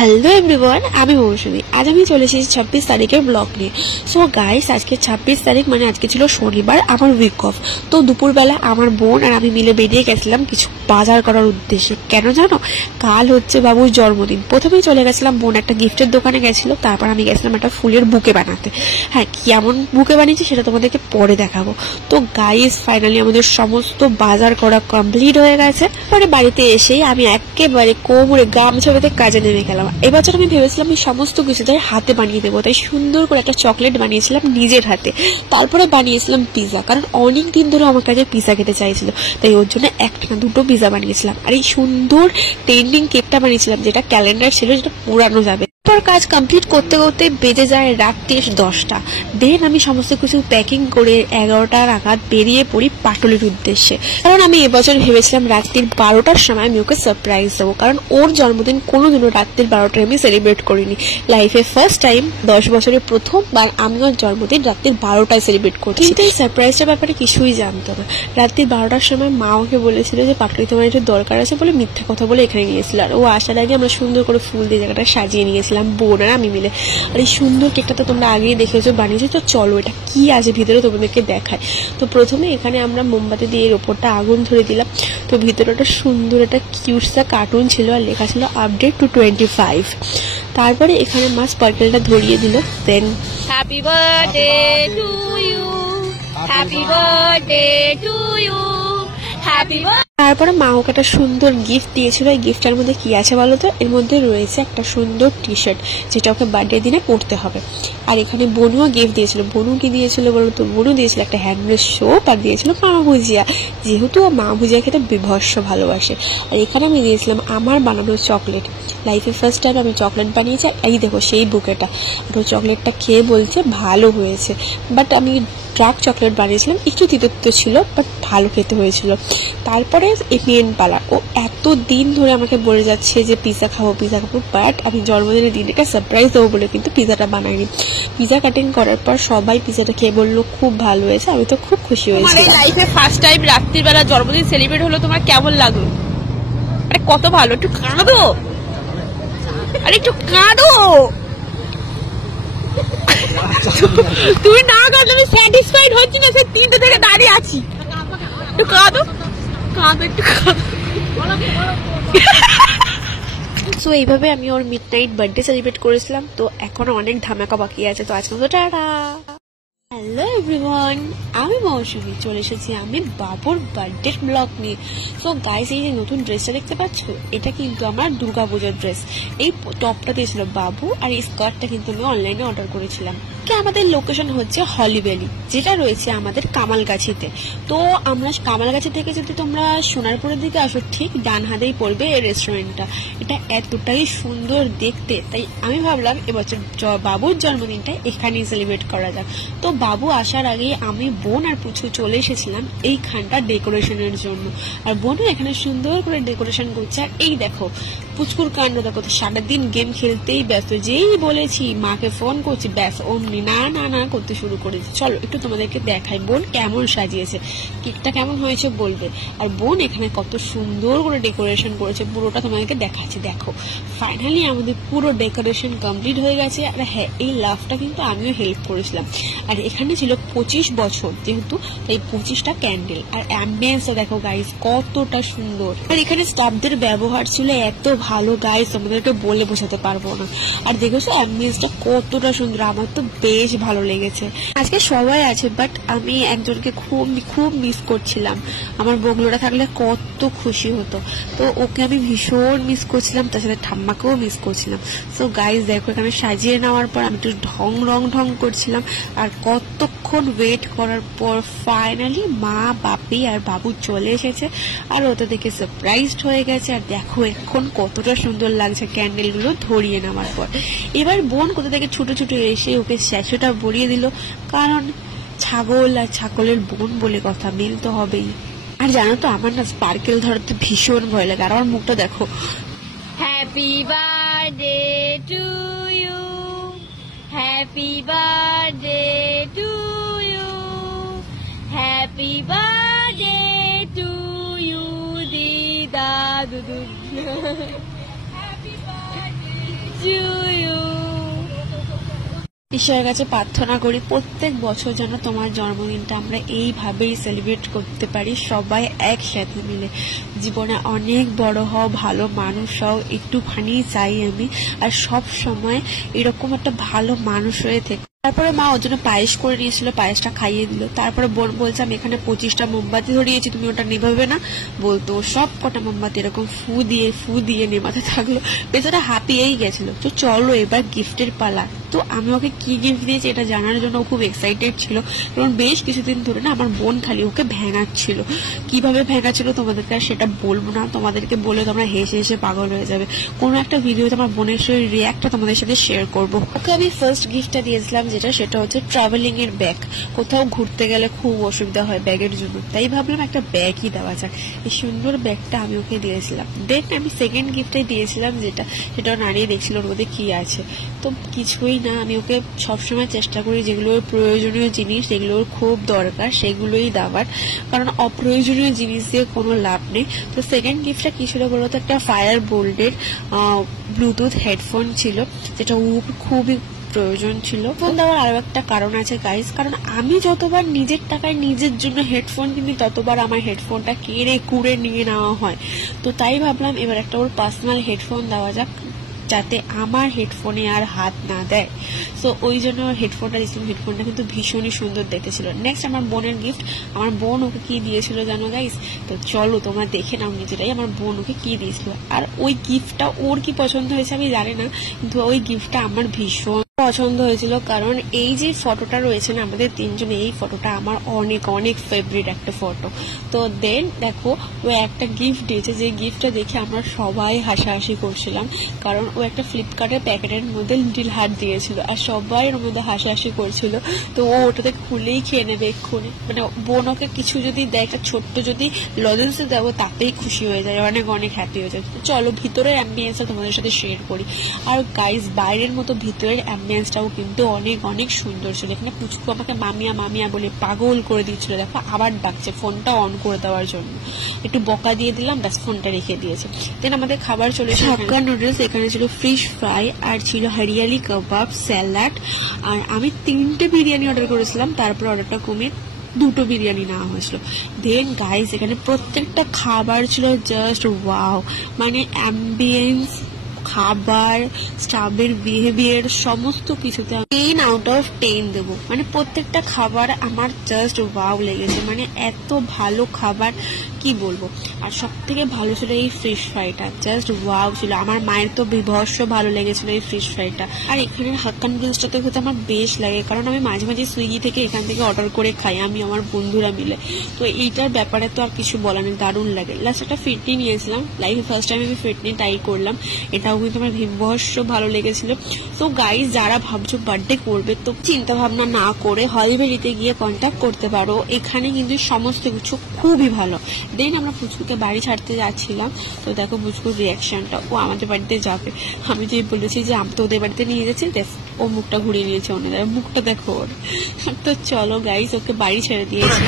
Hello everyone, আমি মৌসুমী। আজ আমি চলে এসেছি 26 তারিখের ব্লগ নিয়ে। সো গাইস, আজকে 26 তারিখ মানে আজকে ছিল শনিবার, আমার উইক অফ। তো দুপুরবেলা আমার বোন আর আমি মিলে বেরিয়ে গেছিলাম কিছু বাজার করার উদ্দেশ্যে। কেন জানো? কাল হচ্ছে বাবুর জন্মদিন। প্রথমেই চলে গেছিলাম, বোন একটা গিফটের দোকানে গেছিল, তারপর আমি গেছিলাম একটা ফুলের বুকে বানাতে। হ্যাঁ, কেমন বুকে বানিয়েছি সেটা তোমাদেরকে পরে দেখাবো। তো গাইস, ফাইনালি আমাদের সমস্ত বাজার করা কমপ্লিট হয়ে গেছে। পরে বাড়িতে এসেই আমি একেবারে কোমরে গামছা বেঁধে কাজে নেমে গেলাম। এবছর আমি ভেবেছিলাম আমি সমস্ত কিছু তাই হাতে বানিয়ে দেবো, তাই সুন্দর করে একটা চকলেট বানিয়েছিলাম নিজের হাতে। তারপরে বানিয়েছিলাম পিজা, কারণ অনেক দিন ধরে আমার কাছে পিজা খেতে চাইছিল, তাই ওর জন্য একটা না দুটো পিজা বানিয়েছিলাম। আর এই সুন্দর ট্রেন্ডিং কেকটা বানিয়েছিলাম, যেটা ক্যালেন্ডার ছিল, যেটা পুরানো যাবে। কাজ কমপ্লিট করতে করতে বেজে যায় রাত্রি 10টা। দেন আমি সমস্ত কিছু প্যাকিং করে 11টা নাগাদ বেরিয়ে পড়ি পাটুলির উদ্দেশ্যে। কারণ আমি এবছর ভেবেছিলাম রাত্রির 12টার সময় আমি ওকে সারপ্রাইজ দেবো, কারণ ওর জন্মদিন কোনোদিনও রাত্রির 12টায় আমি সেলিব্রেট করিনি। লাইফে ফার্স্ট টাইম, 10 বছরের প্রথমবার আমি ওর জন্মদিন রাত্রির 12টায় সেলিব্রেট করছি। কিন্তু এই সারপ্রাইজটার ব্যাপারে কিছুই জানতো না। রাত্রির 12টার সময় মা ওকে বলেছিল যে পাটুলি তোমার একটু দরকার আছে বলে মিথ্যা কথা বলে এখানে নিয়েছিল। আর ও আসার আগে আমরা সুন্দর করে ফুল দিয়ে জায়গাটা সাজিয়ে নিয়েছিলাম বোন আর আমি মিলে। আর এই সুন্দর কেকটা তো তোমরা আগেই দেখেছো বানিয়েছো। তো চলো এটা কি আছে ভিতরে তোমাদেরকে দেখায়। তো প্রথমে এখানে আমরা মোমবাতি দিয়ে এর ওপরটা আগুন ধরে দিলাম। তো ভিতরে একটা সুন্দর একটা কিউটসা কার্টুন ছিল আর লেখা ছিল আপডেট টু 25। তারপরে এখানে মা স্পার্কেলটা ধরিয়ে দিল। Then happy birthday to you, happy birthday to you, happy birthday. তারপরে মা ওকে একটা সুন্দর গিফট দিয়েছিল। এই গিফটটার মধ্যে কি আছে বলো তো? এর মধ্যে রয়েছে একটা সুন্দর টি শার্ট, যেটা ওকে বার্থডে দিনে পরতে হবে। আর এখানে বনুও গিফট দিয়েছিল। বনু কি দিয়েছিল বলো তো? বনু দিয়েছিল একটা হ্যান্ডমেড সোপ আর দিয়েছিল মা ভুজিয়া, যেহেতু ও মা ভুজিয়া খেতে বিভৎস ভালোবাসে। আর এখানে আমি দিয়েছিলাম আমার বানানো চকলেট। লাইফে ফার্স্ট টাইম আমি চকলেট বানিয়েছি। এই দেখো সেই বুকেটা। তো চকলেটটা খেয়ে বলছে ভালো হয়েছে, বাট আমি ডার্ক চকলেট বানিয়েছিলাম, একটু তিতত্ব ছিল, বাট ভালো খেতে হয়েছিল। তারপরে এপিএন পালা, ও এত দিন ধরে আমাকে বলে যাচ্ছে যে পিজা খাবো পিজা খাবো, বাট আমি জন্মদিনের দিন একটা সারপ্রাইজ দেবো বলে কিন্তু পিজাটা বানাইনি। পিজা কাটিং করার পর সবাই পিজাটা খেয়ে বললো খুব ভালো হয়েছে। আমি তো খুব খুশি হয়েছি। তোমার এই লাইফে ফার্স্ট টাইম রাত্রির বেলা জন্মদিন সেলিব্রেট হলো, তোমার কেমন লাগলো? আরে কত ভালো, একটু কাঁদো, আরে একটু কাঁদো। তুমি না কাঁদলে আমি স্যাটিসফাইড হচ্ছি না, সে 3টে থেকে দাঁড়িয়ে আছি। একটু কাঁদো, কাঁদো, একটু কাঁদো। সো এইভাবে আমি ওর মিডনাইট বার্থডে সেলিব্রেট করেছিলাম। তো এখনো অনেক ধামাকা বাকি আছে। তো আজকে মতো টাটা। হ্যালো এভরিওয়ান, আমি মৌসুমী। চলে এসেছি আমি বাবুর বার্থডে ব্লগ নিয়ে। সো গাইস, এই যে নতুন ড্রেসটা দেখতে পাচ্ছ, এটা কিন্তু আমার দুর্গাপূজার ড্রেস। এই টপটা দিয়েছিল বাবু, আর এই স্কার্টটা কিন্তু আমি অনলাইনে অর্ডার করেছিলাম। আমাদের লোকেশন হচ্ছে হলি ভ্যালি, যেটা রয়েছে আমাদের কামালগাছিতে। তো আমরা কামালগাছি থেকে যদি তোমরা সোনারপুরের দিকে আসো, ঠিক ডান হাতেই পড়বে এই রেস্টুরেন্টটা। এটা এতটাই সুন্দর দেখতে, তাই আমি ভাবলাম এবছর বাবুর জন্মদিনটা এখানেই সেলিব্রেট করা যাক। তো বাবু আসার আগে আমি, বোন আর পুচু চলে এসেছিলাম এইখানটা ডেকোরেশনের জন্য। আর বোনও এখানে সুন্দর করে ডেকোরেশন করছে। আর এই দেখো পুচকুর কাণ্ড দেখো, তো সারাদিন গেম খেলতেই ব্যস্ত। যেই বলেছি মাকে ফোন করছি, ব্যাস অমনি না না না করতে শুরু করেছে। চলো একটু তোমাদেরকে দেখাই বোন কেমন সাজিয়েছে, কেকটা কেমন হয়েছে বলবে। আর বোন এখানে কত সুন্দর করে ডেকোরেশন করেছে, পুরোটা তোমাদেরকে দেখাচ্ছি। দেখো ফাইনালি আমাদের পুরো ডেকোরেশন কমপ্লিট হয়ে গেছে। আর হ্যাঁ, এই লাভটা কিন্তু আমিও হেল্প করেছিলাম। আর এখানে ছিল 25 বছর, যেহেতু এই 25টা ক্যান্ডেল। আর অ্যাম্বিয়েন্সও দেখো গাইস কতটা সুন্দর। আর এখানে স্টাফদের ব্যবহার ছিল এত ভালো গাইস, তোমাদেরকে বলে বোঝাতে পারবো না। আর দেখেছো অ্যাম্বিয়েন্সটা কতটা সুন্দর, আমার তো বেশ ভালো লেগেছে। আজকে সবাই আছে, বাট আমি একজনকে খুব খুব মিস করছিলাম। আমার বগলোটা থাকলে কত খুশি হতো। তো ওকে আমি ভীষণ মিস করছিলাম, তার সাথে ঠাম্মাকেও মিস করছিলাম। সো গাইস দেখো, এখানে সাজিয়ে নেওয়ার পর আমি একটু ঢং করছিলাম। আর কতক্ষণ ওয়েট করার পর ফাইনালি মা, বাপি আর বাবু চলে এসেছে। আর ওটা দেখে সারপ্রাইজড হয়ে গেছে। আর দেখো এখন কতটা সুন্দর লাগছে ক্যান্ডেল গুলো ধরিয়ে নেওয়ার পর। এবার বোন কোথা থেকে ছুটে ছুটে এসে ওকে স্যাশোটা ভরিয়ে দিল, কারণ ছাগল আর ছাগলের বোন বলে কথা, মিল তো হবেই। আর জানো তো আমার না স্পার্কেল ধরাতে ভীষণ ভয় লাগে। আর আমার মুখটা দেখো। Happy birthday to you, happy birthday to you, happy birthday to you দিদা দুদু। ঈশ্বরের কাছে প্রার্থনা করি প্রত্যেক বছর যেন তোমার জন্মদিনটা আমরা এইভাবেই সেলিব্রেট করতে পারি, সবাই একসাথে মিলে। জীবনে অনেক বড় হও, ভালো মানুষ হও, একটুখানি চাই আমি, আর সব সময় এরকম একটা ভালো মানুষ হয়ে থেকে। তারপরে মা ওর জন্য পায়েস করে নিয়েছিল, পায়েসটা খাইয়ে দিল। তারপরে বোন বলছে আমি এখানে 25টা মোমবাতি ধরিয়েছি, তুমি ওটা নেভাবে না? বলতো সব কটা মোমবাতি এরকম ফু দিয়ে নেভাতে থাকলো, বেচারা হাঁপিয়েই গেছিল। তো চলো এবার গিফটের পালা। তো আমি ওকে কি গিফট দিয়েছি এটা জানার জন্য খুব এক্সাইটেড ছিল, কারণ বেশ কিছুদিন ধরে না আমার বোন খালি ওকে ভেঙাচ্ছিল। কিভাবে ভেঙাচ্ছিল তোমাদেরকে আর সেটা বলবো না, তোমাদেরকে বলে তোমরা হেসে হেসে পাগল হয়ে যাবে। কোনো একটা ভিডিওতে আমার বোনের শরীর রিয়াক্টটা তোমাদের সাথে শেয়ার করবো। ওকে আমি ফার্স্ট গিফটটা দিয়েছিলাম সেটা হচ্ছে ট্রাভেলিং এর ব্যাগ। কোথাও ঘুরতে গেলে খুব অসুবিধা হয় ব্যাগের জন্য, তাই ভাবলাম একটা ব্যাগই দেওয়া যাক। এই সুন্দর ব্যাগটা আমি ওকে দিয়েছিলাম। দেন আমি সেকেন্ড গিফটটাই দিয়েছিলাম সেটা নাড়িয়ে দেখছিল ওর মধ্যে কি আছে। তো কিছুই না, আমি ওকে সবসময় চেষ্টা করি যেগুলোর প্রয়োজনীয় জিনিস, যেগুলোর খুব দরকার সেগুলোই দেওয়ার, কারণ অপ্রয়োজনীয় জিনিস দিয়ে কোনো লাভ নেই। তো সেকেন্ড গিফটটা কি ছিল বলতো, একটা ফায়ার বোল্টের ব্লুটুথ হেডফোন ছিল, যেটা খুবই প্রয়োজন ছিল। ফোন দেওয়ার আরো একটা কারণ আছে গাইস, কারণ আমি যতবার নিজের টাকায় নিজের জন্য হেডফোন কিনি ততবার আমার হেডফোনটা কেড়ে কুড়ে নিয়ে নেওয়া হয়। তো তাই ভাবলাম এবার একটা ওর পার্সোনাল হেডফোন দেওয়া যাক, যাতে আমার হেডফোনে আর হাত না দেয়। সো ওই জন্য হেডফোনটা দিয়েছিলাম। হেডফোনটা কিন্তু ভীষণই সুন্দর দেখতে ছিল। নেক্সট আমার বোনের গিফট। আমার বোন ওকে কি দিয়েছিল জানো গাইস? তো চলো তোমরা দেখে নাও নিজেরাই আমার বোন ওকে কি দিয়েছিল। আর ওই গিফটটা ওর কি পছন্দ হয়েছে আমি জানি না, কিন্তু ওই গিফটটা আমার ভীষণ পছন্দ হয়েছিল, কারণ এই যে ফটোটা রয়েছে না আমাদের তিনজন, এই ফটোটা আমার অনেক অনেক ফেভারিট একটা ফটো। তো দেন দেখো ও একটা গিফট দিয়েছে, যে গিফটটা দেখে আমরা সবাই হাসাহাসি করছিলাম, কারণ ও একটা ফ্লিপকার্টের প্যাকেটের মধ্যে লিটিল হার্ট দিয়েছিল আর সবাই ওর মধ্যে হাসাহাসি করছিল। তো ও ওটাতে খুলেই খেয়ে নেবে এক্ষুনি, মানে বোন ওকে কিছু যদি দেয়, একটা ছোট্ট যদি লজেন্স দেবো তাতেই খুশি হয়ে যায়, অনেক অনেক হ্যাপি হয়ে যায়। চলো ভিতরের অ্যাম্বিয়েন্সটা তোমাদের সাথে শেয়ার করি। আর গাইস বাইরের মতো ভিতরের অ্যাম্বিয়েন্সটাও কিন্তু অনেক অনেক সুন্দর ছিল। এখানে পুচকু আমাকে মামিয়া মামিয়া বলে পাগল করে দিচ্ছিল, দেখো আবার ডাকছে ফোনটা অন করে দেওয়ার জন্য। একটু বকা দিয়ে দিলাম, ব্যাস ফোনটা রেখে দিয়েছে। দেন আমাদের খাবার চলে এসেছে হাক্কা নুডলস, এখানে ছিল ফিশ ফ্রাই আর ছিল হরিয়ালি কাবাব, স্যালাড। আর আমি 3টে বিরিয়ানি অর্ডার করেছিলাম, তারপর অর্ডারটা কমিয়ে 2টো বিরিয়ানি নেওয়া হয়েছিল। দেন গাইস এখানে প্রত্যেকটা খাবার ছিল জাস্ট ওয়াও, মানে অ্যাম্বিয়েন্স, খাবার, স্টাফের বিহেভিয়ার সমস্ত কিছুতে 10 আউট অফ 10 দেবো। মানে প্রত্যেকটা খাবার আমার জাস্ট ওয়াও লেগেছে, মানে এত ভালো খাবার কি বলবো। আর সব থেকে ভালো ছিল এই ফিশ ফ্রাইটা, জাস্ট ওয়াও ছিল। আমার মায়ের তো বিভৎস ভালো লেগেছিল এই ফিশ ফ্রাইটা। আর এখানের হাক্কা নুডলসটাতে খেতে আমার বেশ লাগে, কারণ আমি মাঝে মাঝে সুইগি থেকে এখান থেকে অর্ডার করে খাই আমি আমার বন্ধুরা মিলে। তো এইটার ব্যাপারে তো আর কিছু বলার নেই, দারুণ লাগে। লাস্ট একটা ফিটনি নিয়েছিলাম, লাইফে ফার্স্ট টাইম আমি ফিটনি ট্রাই করলাম, এটাও কিন্তু আমার বিভৎস ভালো লেগেছিল। তো গাইস যারা ভাবছো বার্থডে করবে তো চিন্তা ভাবনা না করে হলভেরিতে গিয়ে কন্ট্যাক্ট করতে পারো, এখানে কিন্তু সমস্ত কিছু খুবই ভালো। দেন আমরা পুচকুকে বাড়ি ছাড়তে যাচ্ছিলাম, তো দেখো পুচকুর রিয়াকশনটা, ও আমাদের বাড়িতে যাবে। আমি যে বলেছি যে আমি তো ওদের বাড়িতে নিয়ে যাচ্ছি, ও মুখটা ঘুরিয়ে নিয়েছে অন্য, মুখটা দেখো ওর। তো চলো গাইস ওকে বাড়ি ছেড়ে দিয়েছি।